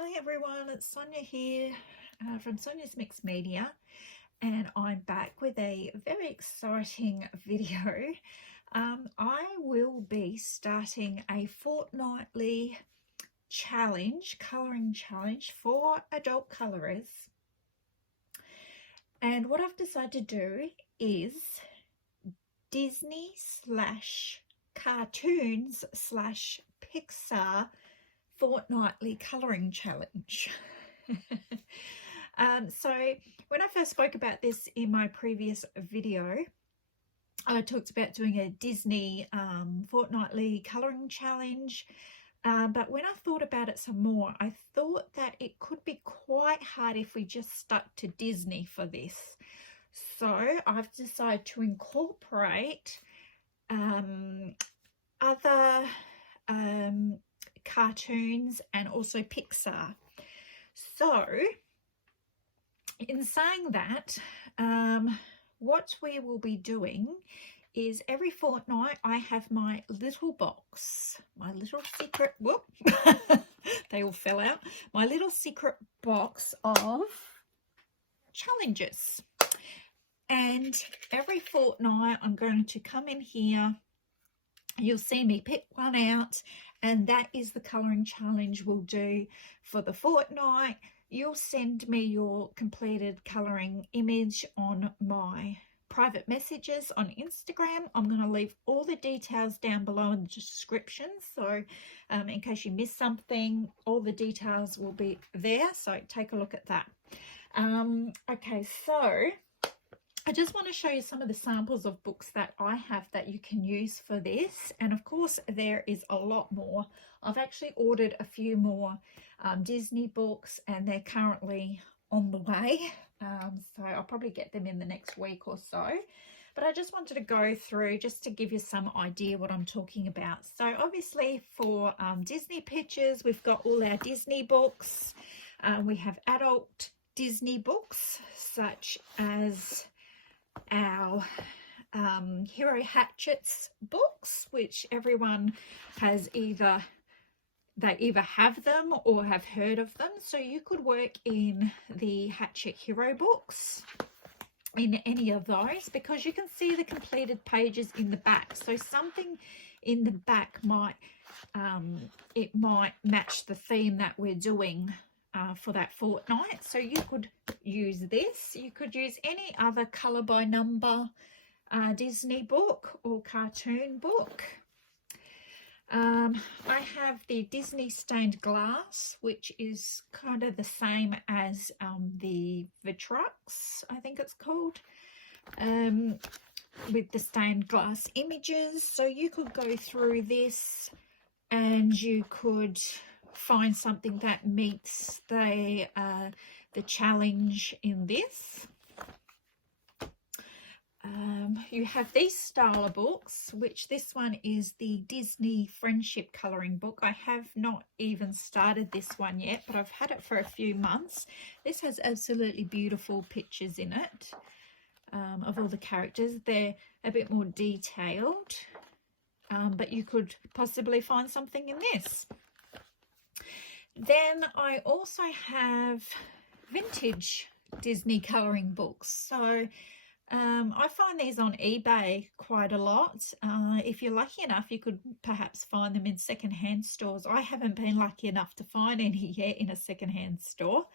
Hi everyone, it's Sonia here from Sonia's Mixed Media, and I'm back with a very exciting video. I will be starting a fortnightly challenge, colouring challenge for adult colourers. And what I've decided to do is Disney / cartoons / Pixar fortnightly colouring challenge. So when I first spoke about this in my previous video, I talked about doing a Disney fortnightly colouring challenge, but when I thought about it some more, I thought that it could be quite hard if we just stuck to Disney for this. So I've decided to incorporate other cartoons and also Pixar. So in saying that, what we will be doing is every fortnight I have my little box, my little secret, whoop, they all fell out, my little secret box of challenges. And every fortnight I'm going to come in here, you'll see me pick one out, and that is the colouring challenge we'll do for the fortnight. You'll send me your completed colouring image on my private messages on Instagram. I'm going to leave all the details down below in the description, so in case you miss something, all the details will be there, so take a look at that. Okay, so I just want to show you some of the samples of books that I have that you can use for this. And of course, there is a lot more. I've actually ordered a few more Disney books, and they're currently on the way. So I'll probably get them in the next week or so. But I just wanted to go through just to give you some idea what I'm talking about. So obviously for Disney pictures, we've got all our Disney books. We have adult Disney books such as our Hero Hatchet's books, which everyone has either have them or have heard of them. So you could work in the Hatchet Hero books in any of those, because you can see the completed pages in the back. So something in the back might it might match the theme that we're doing for that fortnight. So you could use this. You could use any other colour by number Disney book or cartoon book. I have the Disney stained glass, which is kind of the same as the Vitrux, I think it's called, with the stained glass images. So you could go through this and you could find something that meets the challenge in this. You have these style of books, which this one is the Disney Friendship colouring book. I have not even started this one yet, but I've had it for a few months. This has absolutely beautiful pictures in it of all the characters. They're a bit more detailed, but you could possibly find something in this. Then I also have vintage Disney colouring books. So I find these on eBay quite a lot. If you're lucky enough, you could perhaps find them in secondhand stores. I haven't been lucky enough to find any yet in a secondhand store,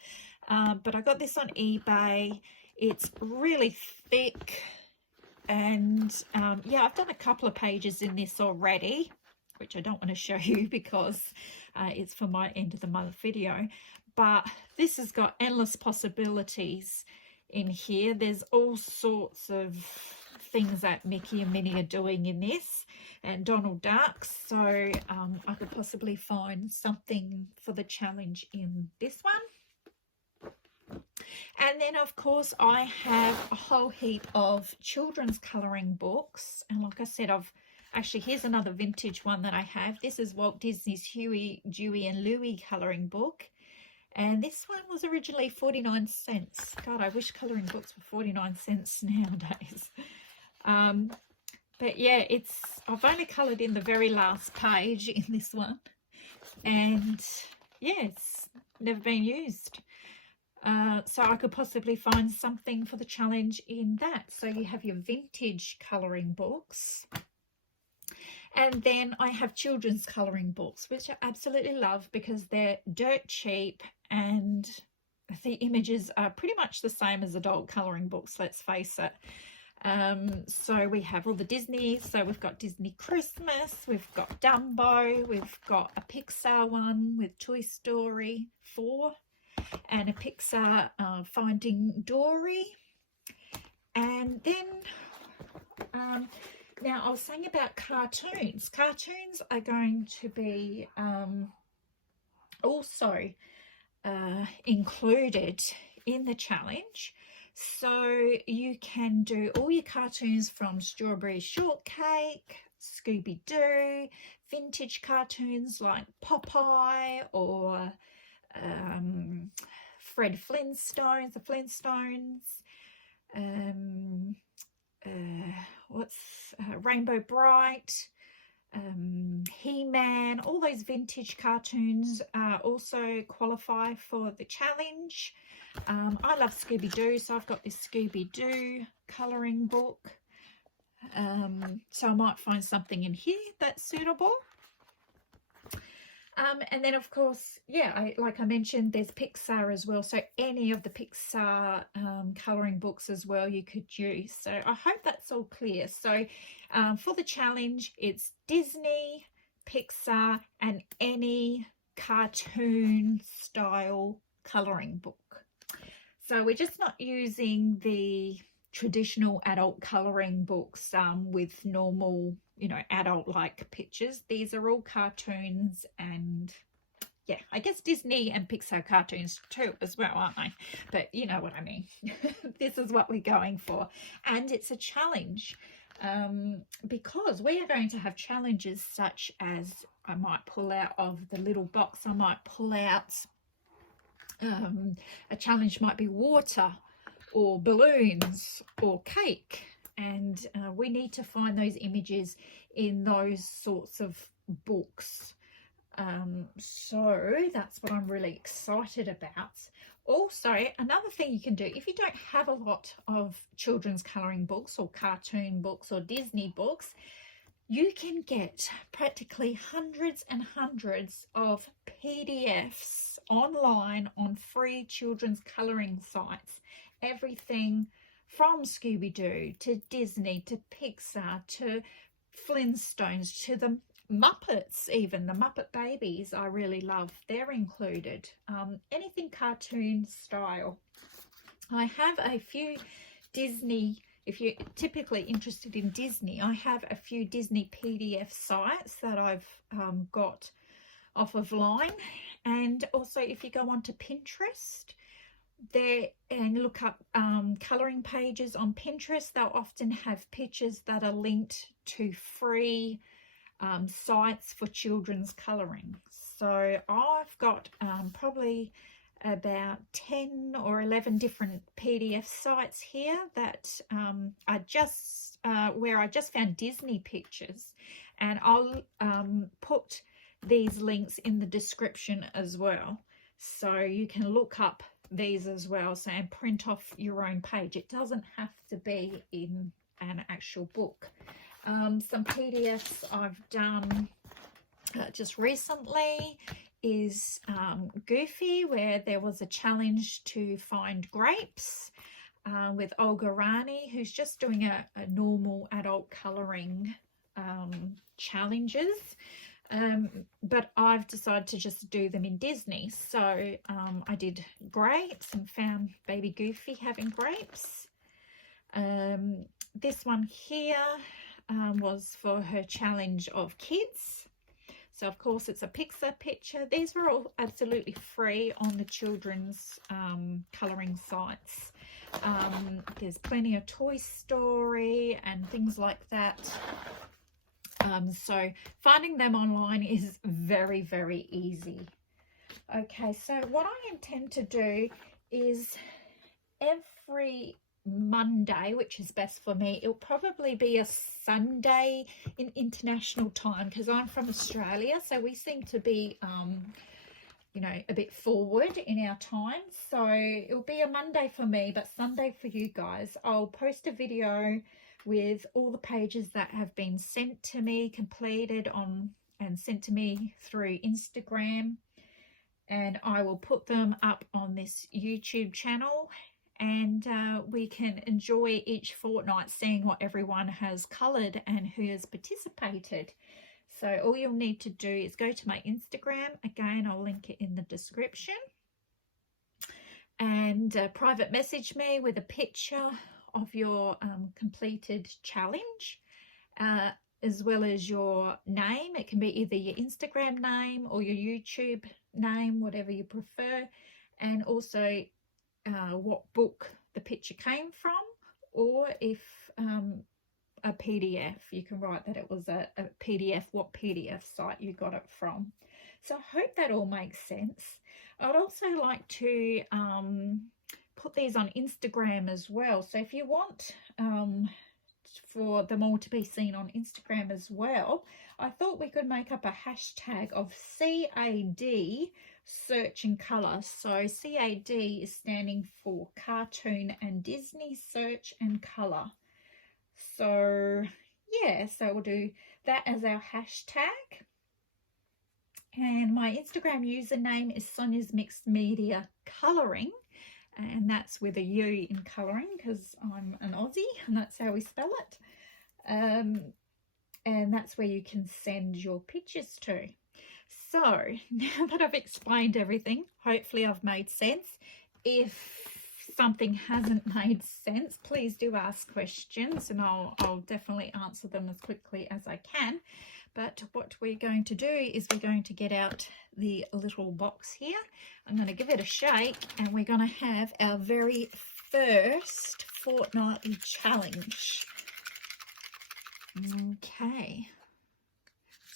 but I got this on eBay. It's really thick, and yeah, I've done a couple of pages in this already, which I don't want to show you because it's for my end of the month video. But this has got endless possibilities in here. There's all sorts of things that Mickey and Minnie are doing in this, and Donald Duck. So I could possibly find something for the challenge in this one. And then of course I have a whole heap of children's colouring books, and like I said, actually, here's another vintage one that I have. This is Walt Disney's Huey, Dewey and Louie colouring book. And this one was originally 49 cents. God, I wish colouring books were 49 cents nowadays. But yeah, I've only coloured in the very last page in this one. And yeah, never been used. So I could possibly find something for the challenge in that. So you have your vintage colouring books. And then I have children's colouring books, which I absolutely love because they're dirt cheap and the images are pretty much the same as adult colouring books, let's face it. So we have all the Disney. So we've got Disney Christmas, we've got Dumbo, we've got a Pixar one with Toy Story 4 and a Pixar Finding Dory. And then now I was saying about cartoons. Cartoons are going to be also included in the challenge. So you can do all your cartoons from Strawberry Shortcake, Scooby-Doo, vintage cartoons like Popeye or Fred Flintstones, the Flintstones, Rainbow Bright, He-Man. All those vintage cartoons also qualify for the challenge. I love Scooby-Doo, so I've got this Scooby-Doo colouring book. So I might find something in here that's suitable. And then, of course, yeah, like I mentioned, there's Pixar as well. So any of the Pixar colouring books as well you could use. So I hope that's all clear. So for the challenge, it's Disney, Pixar, and any cartoon style colouring book. So we're just not using the traditional adult colouring books with normal, you know, adult-like pictures. These are all cartoons and, yeah, I guess Disney and Pixar cartoons too as well, aren't they? But you know what I mean. This is what we're going for. And it's a challenge because we are going to have challenges such as I might pull out of the little box. I might pull out a challenge might be water or balloons or cake, and we need to find those images in those sorts of books. So that's what I'm really excited about. Also, another thing you can do, if you don't have a lot of children's colouring books or cartoon books or Disney books, you can get practically hundreds and hundreds of PDFs online on free children's colouring sites. Everything from Scooby-Doo to Disney to Pixar to Flintstones to the Muppets, even the Muppet Babies I really love. They're included. Anything cartoon style. I have a few Disney, if you're typically interested in Disney, I have a few Disney PDF sites that I've got off of line. And also if you go onto Pinterest there and look up colouring pages on Pinterest, they'll often have pictures that are linked to free sites for children's colouring. So I've got probably about 10 or 11 different PDF sites here that are just where I just found Disney pictures, and I'll put these links in the description as well, so you can look up these as well, so and print off your own page. It doesn't have to be in an actual book. Some PDFs I've done just recently is Goofy, where there was a challenge to find grapes with Olga Rani, who's just doing a normal adult colouring challenges. But I've decided to just do them in Disney. So I did grapes and found baby Goofy having grapes. This one here was for her challenge of kids. So of course it's a Pixar picture. These were all absolutely free on the children's colouring sites. There's plenty of Toy Story and things like that. So finding them online is very, very easy. Okay, so what I intend to do is every Monday, which is best for me, it'll probably be a Sunday in international time because I'm from Australia, so we seem to be know, a bit forward in our time. So it'll be a Monday for me, but Sunday for you guys. I'll post a video with all the pages that have been sent to me, completed on and sent to me through Instagram. And I will put them up on this YouTube channel, and we can enjoy each fortnight seeing what everyone has coloured and who has participated. So all you'll need to do is go to my Instagram. Again, I'll link it in the description. And private message me with a picture of your completed challenge, as well as your name. It can be either your Instagram name or your YouTube name, whatever you prefer. And also what book the picture came from, or if a PDF, you can write that it was a PDF, what PDF site you got it from. So I hope that all makes sense. I'd also like to put these on Instagram as well. So if you want for them all to be seen on Instagram as well, I thought we could make up a hashtag of CAD search and colour. So CAD is standing for Cartoon and Disney Search and Colour. So yeah, so we'll do that as our hashtag. And my Instagram username is Sonia's Mixed Media Colouring, and that's with a U in colouring because I'm an Aussie and that's how we spell it. And that's where you can send your pictures to. So now that I've explained everything, hopefully I've made sense. If something hasn't made sense, please do ask questions and I'll definitely answer them as quickly as I can. But what we're going to do is we're going to get out the little box here. I'm going to give it a shake, and we're going to have our very first fortnightly challenge. Okay,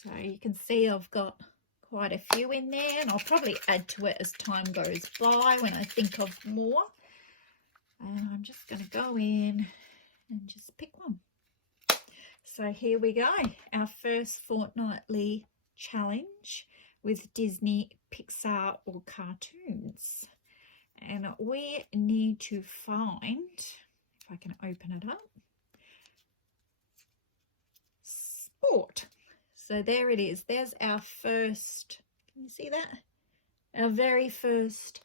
so you can see I've got quite a few in there, and I'll probably add to it as time goes by when I think of more. And I'm just going to go in and just pick one. So here we go, our first fortnightly challenge with Disney, Pixar or cartoons. And we need to find, if I can open it up, sport. So there it is. There's our first, can you see that? Our very first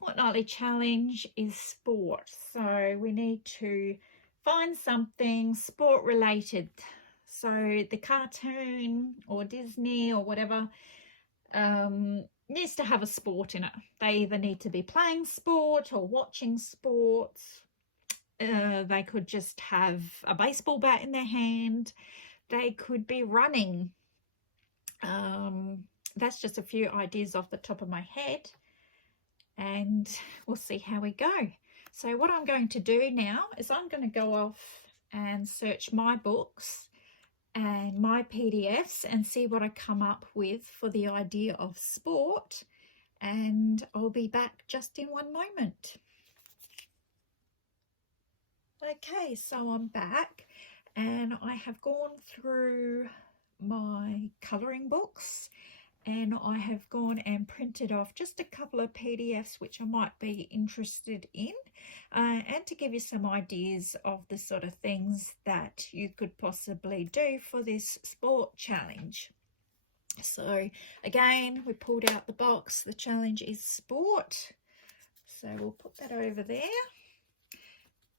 fortnightly challenge is sport. So we need to find something sport related. So the cartoon or Disney or whatever needs to have a sport in it. They either need to be playing sport or watching sports. They could just have a baseball bat in their hand. They could be running. That's just a few ideas off the top of my head, and we'll see how we go. So what I'm going to do now is I'm going to go off and search my books and my PDFs and see what I come up with for the idea of sport, and I'll be back just in one moment. Okay, so I'm back and I have gone through my colouring books, and I have gone and printed off just a couple of PDFs which I might be interested in, and to give you some ideas of the sort of things that you could possibly do for this sport challenge. So again, we pulled out the box. The challenge is sport. So we'll put that over there.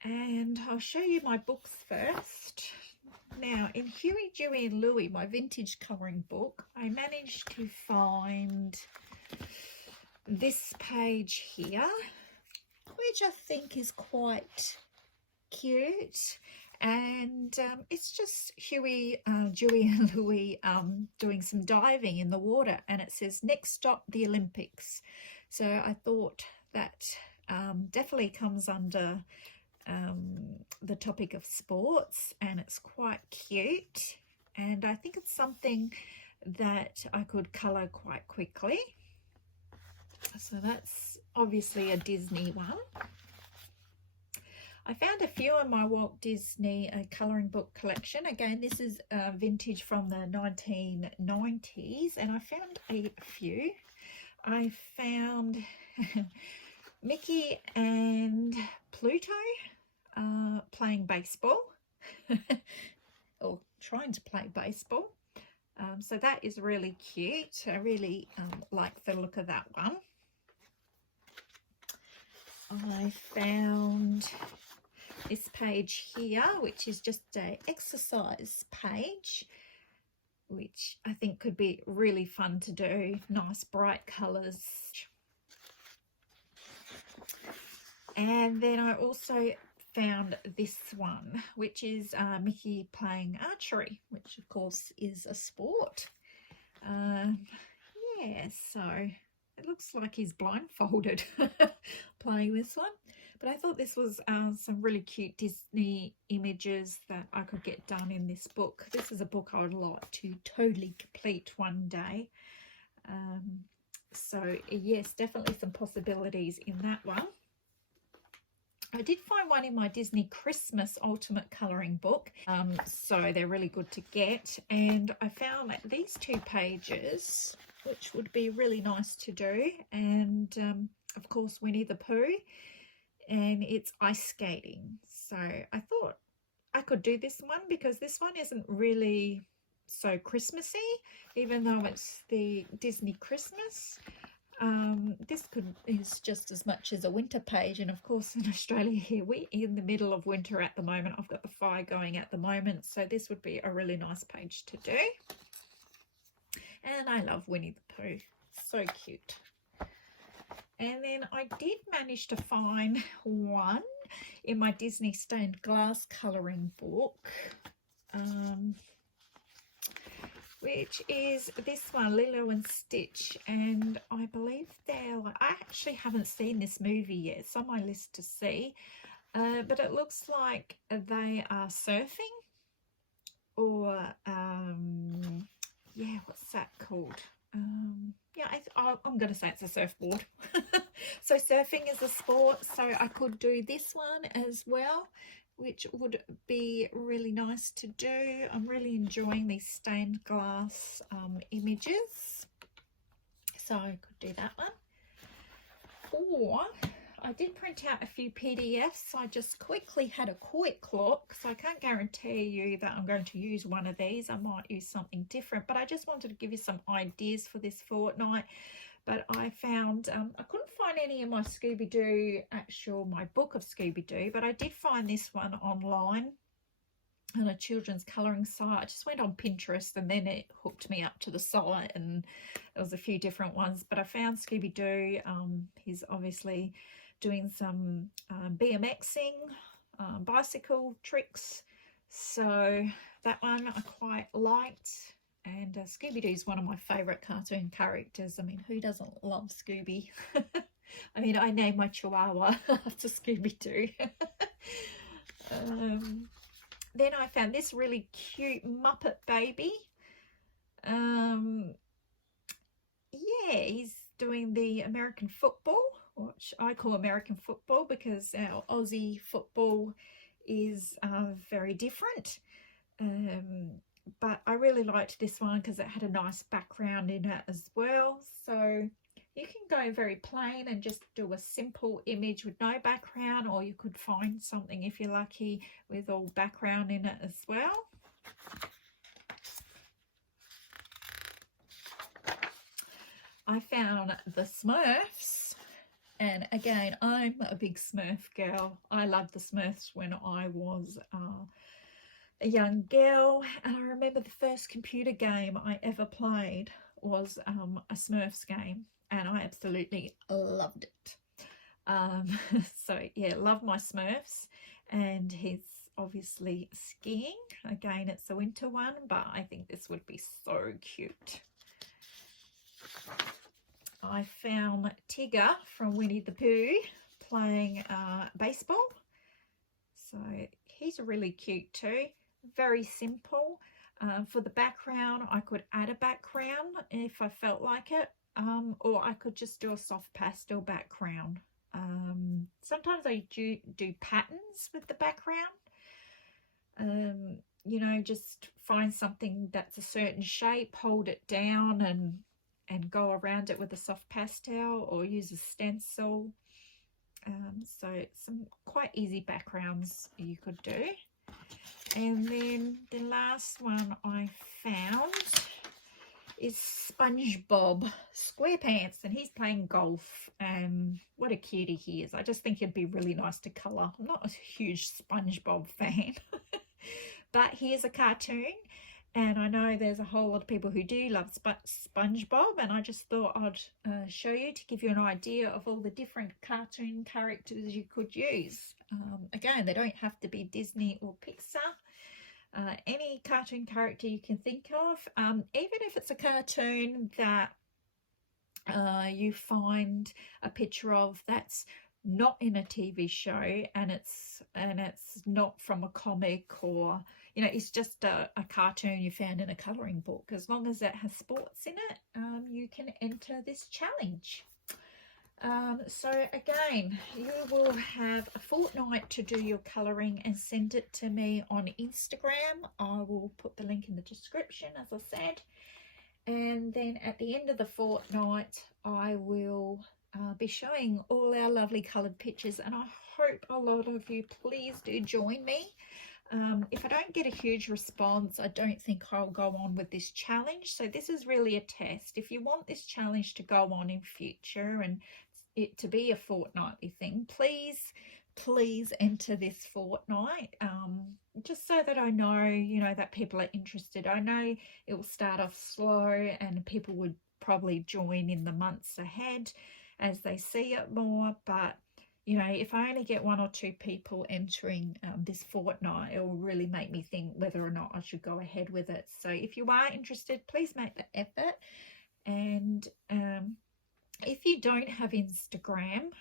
And I'll show you my books first. Now, in Huey, Dewey and Louie, my vintage colouring book, I managed to find this page here, which I think is quite cute. And it's just Huey, Dewey and Louie doing some diving in the water. And it says, next stop, the Olympics. So I thought that definitely comes under the topic of sports, and it's quite cute, and I think it's something that I could colour quite quickly. So that's obviously a Disney one. I found a few in my Walt Disney colouring book collection. Again, this is vintage from the 1990s, and I found a few. I found Mickey and Pluto playing baseball or trying to play baseball. So that is really cute. I really like the look of that one. I found this page here, which is just an exercise page, which I think could be really fun to do. Nice bright colours. And then I also found this one, which is Mickey playing archery, which of course is a sport. Yeah, so it looks like he's blindfolded playing this one. But I thought this was some really cute Disney images that I could get done in this book. This is a book I would like to totally complete one day. So yes, definitely some possibilities in that one. I did find one in my Disney Christmas Ultimate Colouring book, so they're really good to get. And I found that these 2 pages, which would be really nice to do, and of course Winnie the Pooh, and it's ice skating. So I thought I could do this one because this one isn't really so Christmassy, even though it's the Disney Christmas. This is just as much as a winter page, and of course in Australia here we're in the middle of winter at the moment. I've got the fire going at the moment, so this would be a really nice page to do. And I love Winnie the Pooh, so cute. And then I did manage to find one in my Disney stained glass colouring book, which is this one, Lilo and Stitch, and I believe they're like, I actually haven't seen this movie yet. It's on my list to see, but it looks like they are surfing, or yeah, what's that called? Yeah, I'm going to say it's a surfboard. So surfing is a sport, so I could do this one as well, which would be really nice to do. I'm really enjoying these stained glass images, so I could do that one. Or I did print out a few PDFs. I just quickly had a quick look, so I can't guarantee you that I'm going to use one of these. I might use something different, but I just wanted to give you some ideas for this fortnight. But I found, I couldn't find any in my Scooby-Doo, my book of Scooby-Doo, but I did find this one online on a children's colouring site. I just went on Pinterest and then it hooked me up to the site, and there was a few different ones. But I found Scooby-Doo. He's obviously doing some BMXing, bicycle tricks. So that one I quite liked. And Scooby-Doo is one of my favourite cartoon characters. I mean, who doesn't love Scooby? I mean, I named my Chihuahua after Scooby-Doo. Then I found this really cute Muppet baby. Yeah, he's doing the American football, which I call American football because our Aussie football is very different. But I really liked this one because it had a nice background in it as well. So you can go very plain and just do a simple image with no background, or you could find something, if you're lucky, with all background in it as well. I found the Smurfs, and again, I'm a big Smurf girl. I loved the Smurfs when I was a young girl, and I remember the first computer game I ever played was a Smurfs game, and I absolutely loved it. So yeah, love my Smurfs. And he's obviously skiing. Again, it's a winter one, but I think this would be so cute. I found Tigger from Winnie the Pooh playing baseball, so he's really cute too. Very simple. For the background, I could add a background if I felt like it, or I could just do a soft pastel background. Sometimes I do patterns with the background. You know, just find something that's a certain shape, hold it down, and go around it with a soft pastel or use a stencil. So some quite easy backgrounds you could do. And then the last one I found is SpongeBob SquarePants, and he's playing golf, and what a cutie he is. I just think it'd be really nice to colour. I'm not a huge SpongeBob fan, but he is a cartoon, and I know there's a whole lot of people who do love SpongeBob, and I just thought I'd show you to give you an idea of all the different cartoon characters you could use. Again, they don't have to be Disney or Pixar. Any cartoon character you can think of, even if it's a cartoon that you find a picture of that's not in a TV show, and it's not from a comic, or it's just a cartoon you found in a colouring book. As long as it has sports in it, you can enter this challenge. So again, you will have a fortnight to do your colouring and send it to me on Instagram. I will put the link in the description, as I said. And then at the end of the fortnight, I will be showing all our lovely coloured pictures. And I hope a lot of you please do join me. If I don't get a huge response, I don't think I'll go on with this challenge. So this is really a test. If you want this challenge to go on in future and it to be a fortnightly thing, please enter this fortnight, just so that I know, that people are interested. I know it will start off slow and people would probably join in the months ahead as they see it more, but if I only get 1 or 2 people entering this fortnight, it will really make me think whether or not I should go ahead with it. So if you are interested, please make the effort. And if you don't have Instagram,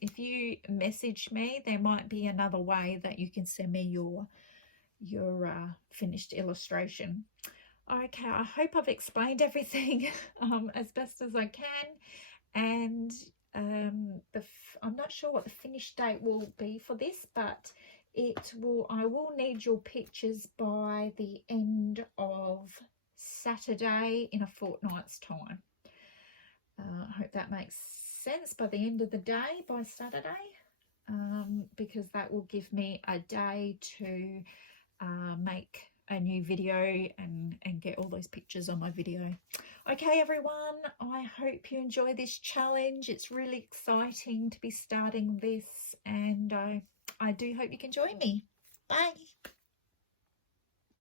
if you message me, there might be another way that you can send me your finished illustration. Okay, I hope I've explained everything as best as I can. And I'm not sure what the finish date will be for this, but I will need your pictures by the end of Saturday in a fortnight's time. I hope that makes sense. By the end of the day, by Saturday, because that will give me a day to make a new video and get all those pictures on my video. Okay, everyone, I hope you enjoy this challenge. It's really exciting to be starting this, and I do hope you can join me. Bye.